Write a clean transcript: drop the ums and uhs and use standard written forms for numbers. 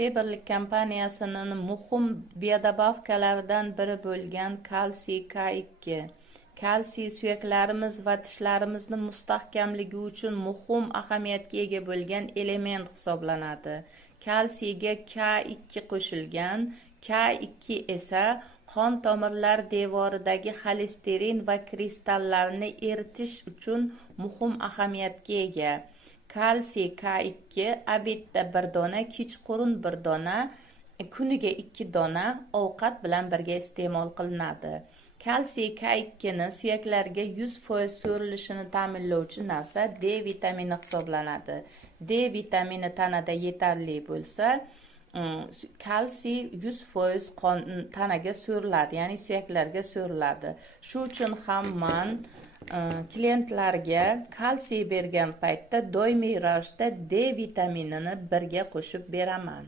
Feberlik kompaniyasining muhim biodobavkalaridan biri bo'lgan kalsiy K2. Kalsiy suyaklarimiz va tishlarimizni mustahkamligi uchun muhim ahamiyatga ega bo'lgan element hisoblanadi. Kalsiyga K2 qo'shilgan. K2 esa qon tomirlar devoridagi xolesterin va kristallarni eritish uchun muhim ahamiyatga ega. Kalsiy K2 obedda 1 dona, kechqurun 1 dona, kuniga 2 dona ovqat bilan birga iste'mol qilinadi. Kalsiy K2 ni suyaklarga 100% so'rilishini ta'minlovchi narsa D vitamini hisoblanadi. D vitamini tanada yetarli bo'lsa, kalsiy 100% tanaga so'riladi, ya'ni suyaklarga so'riladi. Shu uchun ham men klientlarga kalsiy bergan paytda doimiy ravishda D vitaminini birga qo'shib beraman.